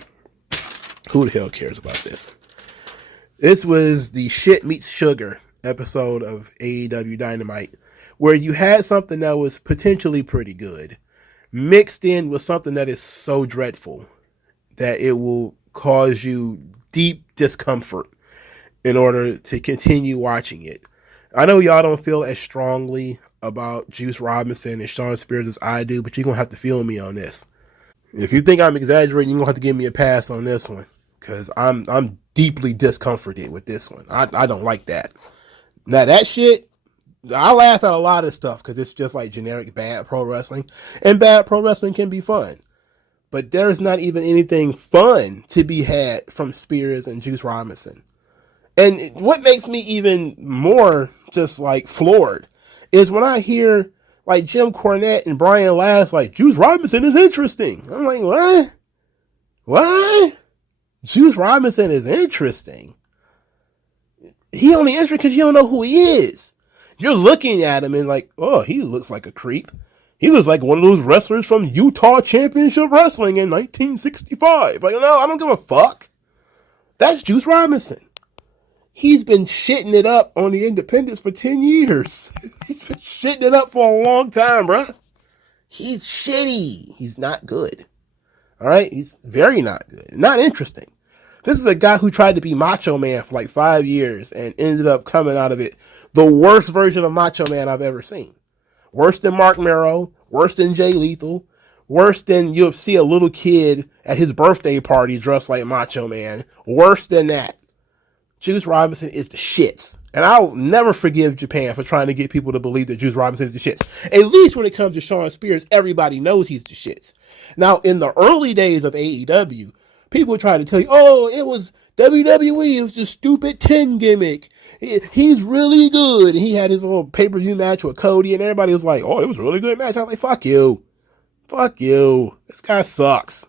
who the hell cares about this? This was the shit meets sugar episode of AEW Dynamite, where you had something that was potentially pretty good mixed in with something that is so dreadful that it will cause you deep discomfort in order to continue watching it. I know y'all don't feel as strongly about Juice Robinson and Shawn Spears as I do, but you're going to have to feel me on this. If you think I'm exaggerating, you're going to have to give me a pass on this one, because I'm deeply discomforted with this one. I don't like that. Now that shit, I laugh at a lot of stuff because it's just like generic bad pro wrestling, and bad pro wrestling can be fun. But there's not even anything fun to be had from Spears and Juice Robinson. And what makes me even more just like floored is when I hear like Jim Cornette and Brian Last like, Juice Robinson is interesting. I'm like, what? What? Juice Robinson is interesting. He only interesting because you don't know who he is. You're looking at him and like, oh, he looks like a creep. He looks like one of those wrestlers from Utah Championship Wrestling in 1965. Like, no, I don't give a fuck. That's Juice Robinson. He's been shitting it up on the independents for 10 years. He's been shitting it up for a long time, bro. He's shitty. He's not good. All right? He's very not good. Not interesting. This is a guy who tried to be Macho Man for like 5 years and ended up coming out of it the worst version of Macho Man I've ever seen. Worse than Mark Merrow, worse than Jay Lethal, worse than you'll see a little kid at his birthday party dressed like Macho Man. Worse than that. Juice Robinson is the shits. And I'll never forgive Japan for trying to get people to believe that Juice Robinson is the shits. At least when it comes to Shawn Spears, everybody knows he's the shits. Now, in the early days of AEW, people try to tell you, oh, it was WWE, it was just stupid 10 gimmick. He's really good. And he had his little pay-per-view match with Cody, and everybody was like, oh, it was a really good match. I was like, fuck you. Fuck you. This guy sucks.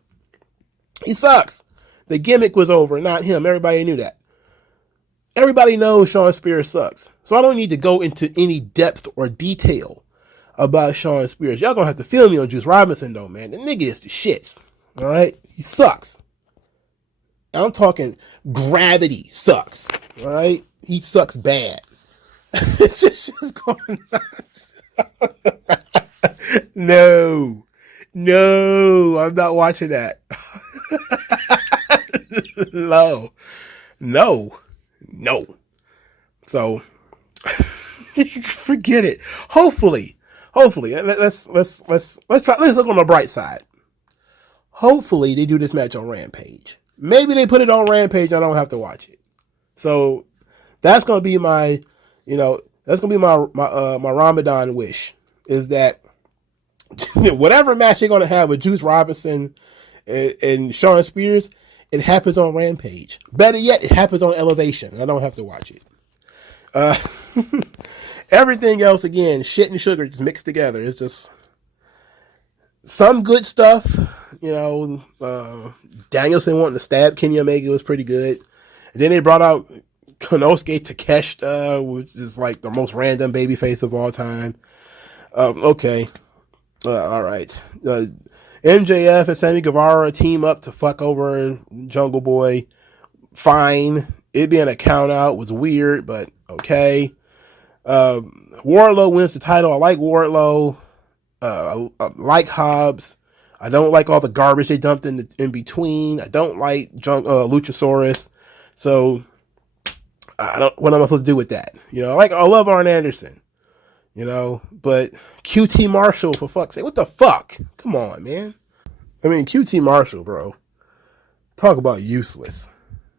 He sucks. The gimmick was over, not him. Everybody knew that. Everybody knows Shawn Spears sucks. So I don't need to go into any depth or detail about Shawn Spears. Y'all gonna have to feel me on Juice Robinson though, man. The nigga is the shits. Alright? He sucks. I'm talking gravity sucks. All right? He sucks bad. It's just going nuts. No, I'm not watching that. No. So forget it. Hopefully, let's try. Let's look on the bright side. Hopefully, they do this match on Rampage. Maybe they put it on Rampage. I don't have to watch it. So that's gonna be my, that's gonna be my Ramadan wish, is that whatever match they're gonna have with Juice Robinson and Shawn Spears, it happens on Rampage. Better yet, it happens on Elevation. I don't have to watch it. Everything else, again, shit and sugar just mixed together. It's just some good stuff. Danielson wanting to stab Kenny Omega was pretty good. And then they brought out Konosuke Takeshita, which is like the most random babyface of all time. Okay. All right. MJF and Sammy Guevara team up to fuck over Jungle Boy. Fine. It being a count out was weird, but okay. Wardlow wins the title. I like Wardlow. I like Hobbs. I don't like all the garbage they dumped in between. I don't like Luchasaurus. So what am I supposed to do with that? I love Arn Anderson. But QT Marshall, for fuck's sake, what the fuck? Come on, man. I mean, QT Marshall, bro. Talk about useless.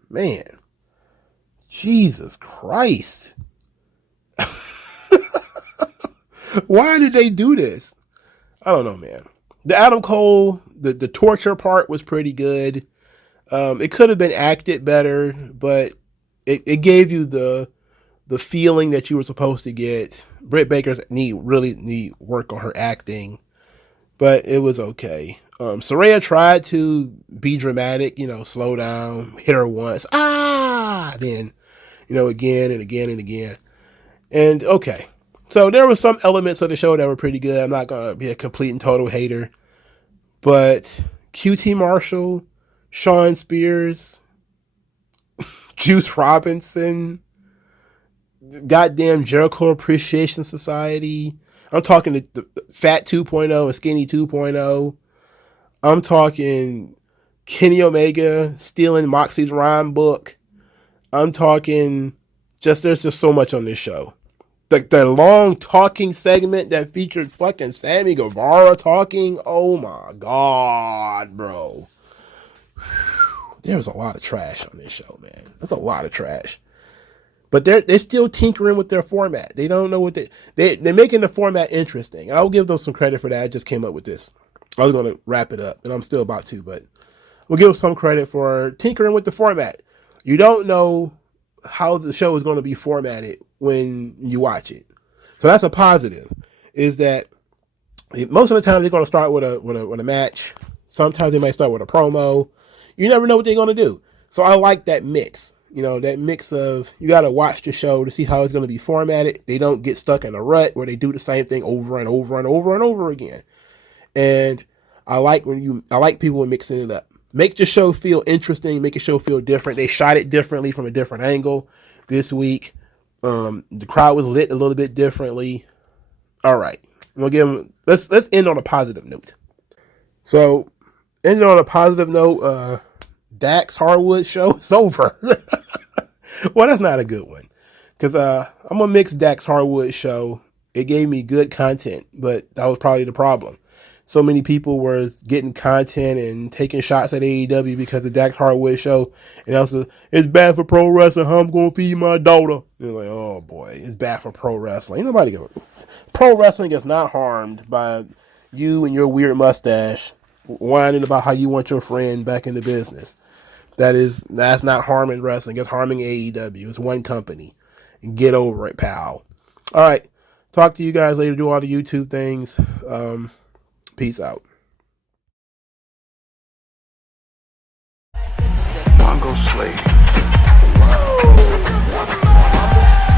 Man. Jesus Christ. Why did they do this? I don't know, man. The Adam Cole, the torture part was pretty good. It could have been acted better, but it gave you the feeling that you were supposed to get. Britt Baker really need work on her acting, but it was okay. Saraya tried to be dramatic, slow down, hit her once, then, again and again and again. And okay. So there were some elements of the show that were pretty good. I'm not going to be a complete and total hater, but QT Marshall, Shawn Spears, Juice Robinson, goddamn Jericho Appreciation Society. I'm talking the Fat 2.0 and Skinny 2.0. I'm talking Kenny Omega stealing Moxley's rhyme book. I'm talking there's just so much on this show. The long talking segment that featured fucking Sammy Guevara talking. Oh my God, bro. There's a lot of trash on this show, man. That's a lot of trash. But they're still tinkering with their format. They don't know what they're making the format interesting. I'll give them some credit for that. I just came up with this. I was going to wrap it up, and I'm still about to, but we'll give them some credit for tinkering with the format. You don't know how the show is going to be formatted when you watch it. So that's a positive, is that most of the time they're going to start with a match. Sometimes they might start with a promo. You never know what they're going to do. So I like that mix. That mix of, you got to watch the show to see how it's going to be formatted. They don't get stuck in a rut where they do the same thing over and over and over and over again. And I like people mixing it up. Make the show feel interesting, make the show feel different. They shot it differently from a different angle this week. The crowd was lit a little bit differently. All right. We'll give them, let's end on a positive note. So, ending on a positive note, Dax Harwood show is over. Well, that's not a good one, because I'm going to mix Dax Harwood show. It gave me good content, but that was probably the problem. So many people were getting content and taking shots at AEW because of Dax Harwood show. And also, it's bad for pro wrestling. How I'm going to feed my daughter. You're like, oh boy, it's bad for pro wrestling. Pro wrestling is not harmed by you and your weird mustache whining about how you want your friend back in the business. That's not harming wrestling. It's harming AEW. It's one company. Get over it, pal. All right. Talk to you guys later. Do all the YouTube things. Peace out. MagMongoSlade.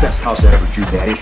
Best house I ever drew, Daddy.